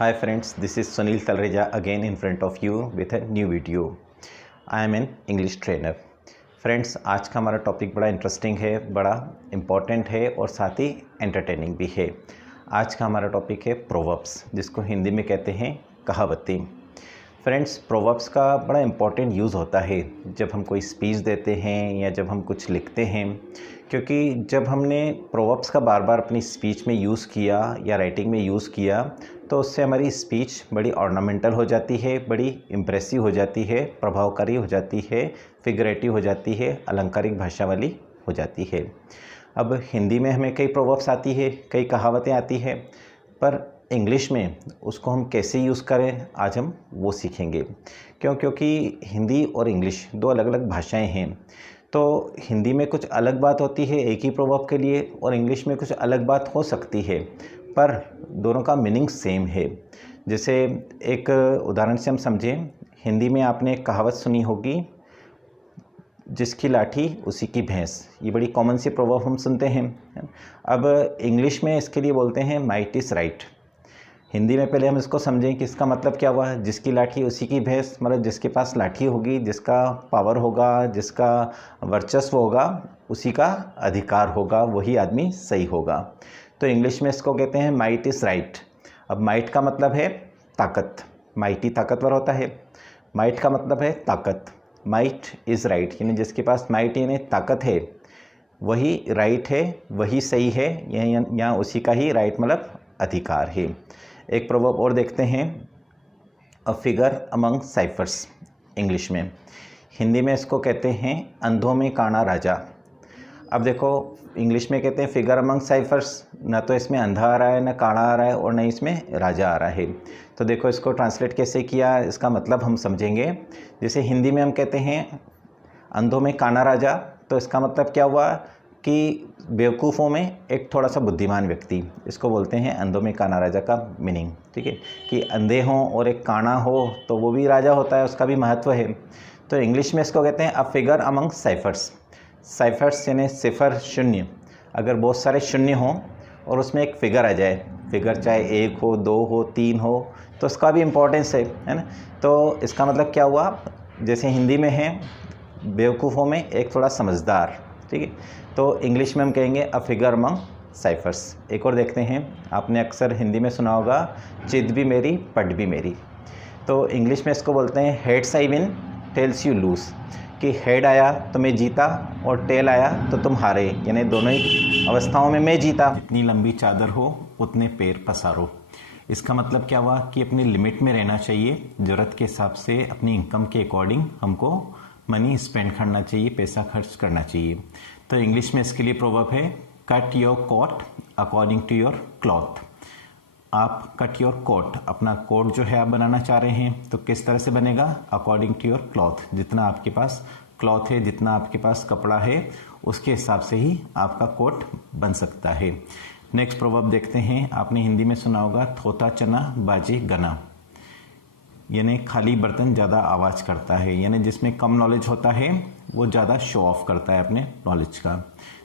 Hi friends, this is Sunil Talreja again in front of you with a new video. I am an English trainer. Friends, आज का हमारा topic बड़ा interesting है, बड़ा important है और साथ ही एंटरटेनिंग भी है। आज का हमारा टॉपिक है प्रोवर्ब्स, जिसको हिंदी में कहते हैं कहावतें। फ्रेंड्स, प्रोवर्ब्स का बड़ा इम्पॉर्टेंट यूज़ होता है जब हम कोई स्पीच देते हैं या जब हम कुछ लिखते हैं, क्योंकि जब हमने प्रोवर्ब्स का बार बार अपनी स्पीच में यूज़ किया या राइटिंग में यूज़ किया तो उससे हमारी स्पीच बड़ी ऑर्नामेंटल हो जाती है, बड़ी इम्प्रेसिव हो जाती है, प्रभावकारी हो जाती है, फिगरेटिव हो जाती है, अलंकारिक भाषा वाली हो जाती है। अब हिंदी में हमें कई प्रोवर्ब्स आती है, कई कहावतें आती है, पर इंग्लिश में उसको हम कैसे यूज़ करें आज हम वो सीखेंगे। क्योंकि हिंदी और इंग्लिश दो अलग अलग भाषाएं हैं, तो हिंदी में कुछ अलग बात होती है एक ही प्रोवर्ब के लिए और इंग्लिश में कुछ अलग बात हो सकती है, पर दोनों का मीनिंग सेम है। जैसे एक उदाहरण से हम समझें, हिंदी में आपने एक कहावत सुनी होगी, जिसकी लाठी उसी की भैंस। ये बड़ी कॉमन सी प्रोवर्ब हम सुनते हैं। अब इंग्लिश में इसके लिए बोलते हैं माइट इज़ राइट। हिंदी में पहले हम इसको समझें कि इसका मतलब क्या हुआ। जिसकी लाठी उसी की भैंस, मतलब जिसके पास लाठी होगी, जिसका पावर होगा, जिसका वर्चस्व होगा, उसी का अधिकार होगा, वही आदमी सही होगा। तो इंग्लिश में इसको कहते हैं माइट इज़ राइट। अब माइट का मतलब है ताकत, माइटी ताकतवर होता है। माइट का मतलब है ताकत, माइट इज़ राइट, यानी जिसके पास माइट यानी ताकत है वही राइट है, वही सही है, यहाँ उसी का ही राइट मतलब अधिकार है। एक प्रोवर्ब और देखते हैं, a figure among cyphers. English में, हिंदी में इसको कहते हैं अंधों में काना राजा। अब देखो, इंग्लिश में कहते हैं फिगर अमंग साइफर्स, ना तो इसमें अंधा आ रहा है, ना काना आ रहा है और न इसमें राजा आ रहा है। तो देखो इसको ट्रांसलेट कैसे किया, इसका मतलब हम समझेंगे। जैसे हिंदी में हम कहते हैं अंधों में काना राजा, तो इसका मतलब क्या हुआ कि बेवकूफ़ों में एक थोड़ा सा बुद्धिमान व्यक्ति, इसको बोलते हैं अंधों में काना राजा का मीनिंग। ठीक है, कि अंधे हों और एक काना हो तो वो भी राजा होता है, उसका भी महत्व है। तो इंग्लिश में इसको कहते हैं a figure among cyphers. Cyphers यानी सिफर, शून्य। अगर बहुत सारे शून्य हों और उसमें एक फिगर आ जाए, फिगर चाहे 1 हो, 2 हो, 3 हो, तो उसका भी इम्पोर्टेंस है ना। तो इसका मतलब क्या हुआ, जैसे हिंदी में है बेवकूफ़ों में एक थोड़ा समझदार। ठीक है, तो इंग्लिश में हम कहेंगे अ फिगर अमंग साइफर्स। एक और देखते हैं, आपने अक्सर हिंदी में सुना होगा चित भी मेरी पट भी मेरी। तो इंग्लिश में इसको बोलते हैं heads I win tells you lose, कि हेड आया तो मैं जीता और टेल आया तो तुम हारे, यानी दोनों ही अवस्थाओं में मैं जीता। जितनी लंबी चादर हो उतने पैर पसारो। इसका मतलब क्या हुआ कि अपनी लिमिट में रहना चाहिए, ज़रूरत के हिसाब से अपनी इनकम के अकॉर्डिंग हमको मनी स्पेंड करना चाहिए, पैसा खर्च करना चाहिए। तो इंग्लिश में इसके लिए प्रोवर्ब है cut your coat according to your cloth. आप कट योर कोट, अपना कोट जो है आप बनाना चाह रहे हैं तो किस तरह से बनेगा, अकॉर्डिंग टू योर क्लॉथ। जितना आपके पास क्लॉथ है, जितना आपके पास कपड़ा है, उसके हिसाब से ही आपका कोट बन सकता है। नेक्स्ट प्रोवर्ब देखते हैं, आपने हिंदी में सुना होगा थोथा चना बाजे गना, यानी खाली बर्तन ज़्यादा आवाज़ करता है, यानी जिसमें कम नॉलेज होता है वो ज़्यादा शो ऑफ करता है अपने नॉलेज का।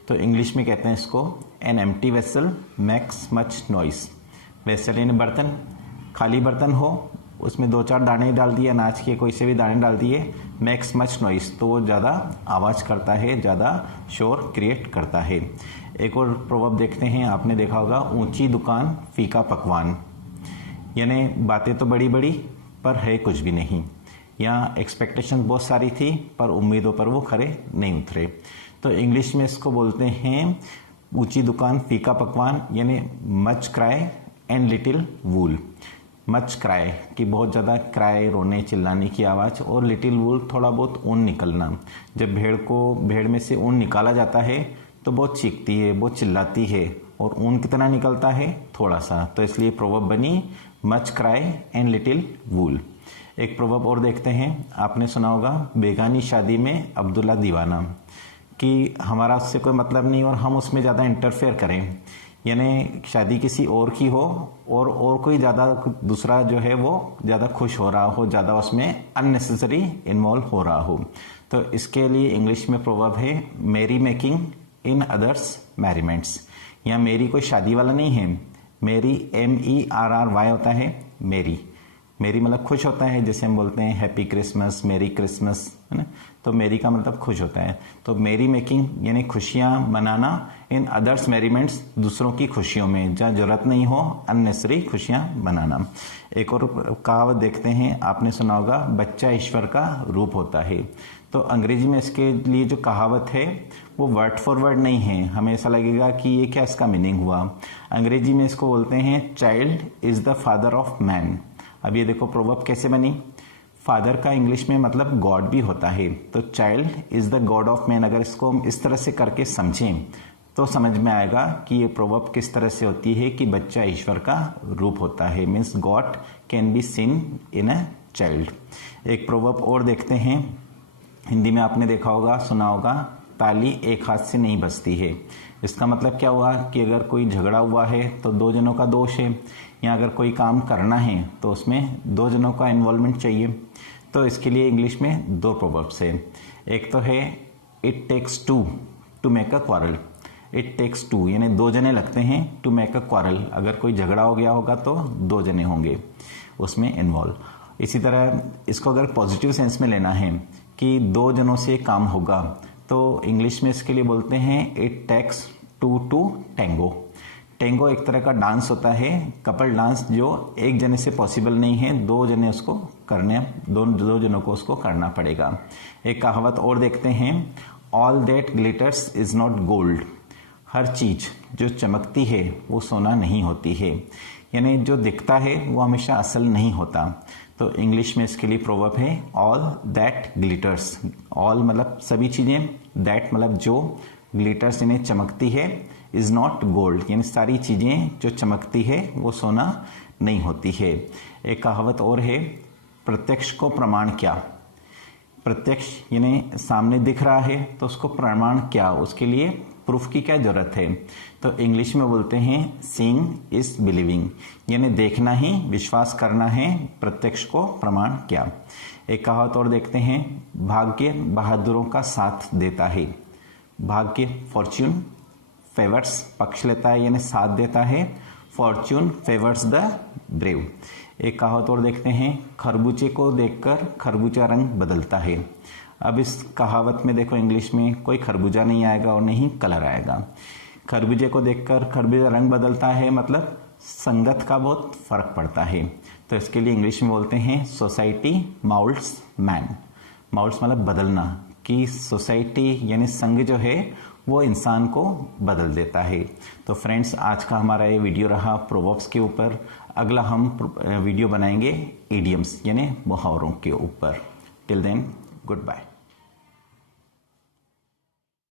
तो इंग्लिश में कहते हैं इसको an empty vessel max much noise. Vessel यानी बर्तन, खाली बर्तन हो, उसमें 2-4 दाने डाल दिए, अनाज के कोई से भी दाने डाल दिए, मैक्स मच नॉइस, तो वो ज़्यादा आवाज़ करता है, ज़्यादा शोर क्रिएट करता है। एक और प्रोवर्ब देखते हैं, आपने देखा होगा ऊंची दुकान फीका पकवान, यानी बातें तो बड़ी बड़ी पर है कुछ भी नहीं। यहाँ एक्सपेक्टेशन बहुत सारी थी पर उम्मीदों पर वो खरे नहीं उतरे। तो इंग्लिश में इसको बोलते हैं ऊंची दुकान फीका पकवान, यानी much cry and little wool. Much cry कि बहुत ज़्यादा क्राई, रोने चिल्लाने की आवाज़, और लिटिल वूल थोड़ा बहुत ऊन निकलना। जब भेड़ में से ऊन निकाला जाता है तो बहुत चीखती है, बहुत चिल्लाती है, और ऊन कितना निकलता है, थोड़ा सा। तो इसलिए प्रोवर्ब बनी मच क्राई एंड लिटिल वूल। एक प्रोवर्ब और देखते हैं, आपने सुना होगा बेगानी शादी में अब्दुल्ला दीवाना, कि हमारा उससे कोई मतलब नहीं और हम उसमें ज़्यादा इंटरफेयर करें, यानी शादी किसी और की हो और कोई ज़्यादा दूसरा जो है वो ज़्यादा खुश हो रहा हो, ज़्यादा उसमें अननेसेसरी इन्वॉल्व हो रहा हो। तो इसके लिए इंग्लिश में प्रोवर्ब है मैरी मेकिंग इन अदर्स मैरिमेंट्स। यहाँ मेरी कोई शादी वाला नहीं है, मेरी MERRY होता है, मेरी। मेरी मतलब खुश होता है, जैसे हम बोलते हैं हैप्पी क्रिसमस, मेरी क्रिसमस, है ना। तो मेरी का मतलब खुश होता है। तो मेरी मेकिंग यानी खुशियाँ मनाना, इन अदर्स मेरीमेंट्स दूसरों की खुशियों में, जहाँ जरूरत नहीं हो अननेसेसरी खुशियाँ मनाना। एक और कहावत देखते हैं, आपने सुना होगा, बच्चा ईश्वर का रूप होता है। तो अंग्रेजी में इसके लिए जो कहावत है वो वर्ड फॉर वर्ड नहीं है, हमें ऐसा लगेगा कि ये क्या इसका मीनिंग हुआ। अंग्रेजी में इसको बोलते हैं child is the father of man. अब ये देखो प्रोवर्ब कैसे बनी। फादर का इंग्लिश में मतलब गॉड भी होता है, तो child is the God of man. अगर इसको हम इस तरह से करके समझें तो समझ में आएगा कि ये प्रोवर्ब किस तरह से होती है कि बच्चा ईश्वर का रूप होता है, means God can be seen in a child. एक प्रोवर्ब और देखते हैं, हिंदी में आपने देखा होगा, सुना होगा, ताली एक हाथ से नहीं बजती है। इसका मतलब क्या हुआ कि अगर कोई झगड़ा हुआ है तो दो जनों का दोष है, या अगर कोई काम करना है तो उसमें दो जनों का इन्वॉल्वमेंट चाहिए। तो इसके लिए इंग्लिश में दो प्रोवर्ब्स है। एक तो है it takes two to make a quarrel. It takes two यानी दो जने लगते हैं, टू मेक अ क्वारल, अगर कोई झगड़ा हो गया होगा तो दो जने होंगे उसमें इन्वॉल्व। इसी तरह इसको अगर पॉजिटिव सेंस में लेना है कि दो जनों से काम होगा, तो इंग्लिश में इसके लिए बोलते हैं it takes two to tango. Tango एक तरह का डांस होता है, कपल डांस, जो एक जने से पॉसिबल नहीं है, दो जने उसको करने, दो जनों को उसको करना पड़ेगा। एक कहावत और देखते हैं, all that glitters is not gold. हर चीज जो चमकती है वो सोना नहीं होती है, यानी जो दिखता है वो हमेशा असल नहीं होता। तो इंग्लिश में इसके लिए प्रोवर्ब है ऑल दैट ग्लिटर्स। ऑल मतलब सभी चीजें, दैट मतलब जो, ग्लिटर्स यानी चमकती है, इज नॉट गोल्ड यानी सारी चीजें जो चमकती है वो सोना नहीं होती है। एक कहावत और है, प्रत्यक्ष को प्रमाण क्या। प्रत्यक्ष यानी सामने दिख रहा है तो उसको प्रमाण क्या, उसके लिए प्रूफ की क्या जरूरत है। तो इंग्लिश में बोलते हैं सीइंग इज बिलीविंग, यानी देखना ही विश्वास करना है, प्रत्यक्ष को प्रमाण क्या। एक कहावत और देखते हैं, भाग्य बहादुरों का साथ देता है। भाग्य फॉर्च्यून फेवर्स पक्ष लेता है यानी साथ देता है, फॉर्च्यून फेवर्स द ब्रेव। एक कहावत और देखते हैं, खरबूजे को देखकर खरबूजा रंग बदलता है। अब इस कहावत में देखो इंग्लिश में कोई खरबूजा नहीं आएगा और नहीं कलर आएगा। खरबूजे को देखकर खरबूजा रंग बदलता है मतलब संगत का बहुत फर्क पड़ता है। तो इसके लिए इंग्लिश में बोलते हैं सोसाइटी माउल्ड्स मैन। माउल्ड्स मतलब बदलना, कि सोसाइटी यानी संघ जो है वो इंसान को बदल देता है। तो फ्रेंड्स, आज का हमारा ये वीडियो रहा प्रोवर्ब्स के ऊपर। अगला हम वीडियो बनाएंगे इडियम्स यानी मुहावरों के ऊपर। Till then, good bye.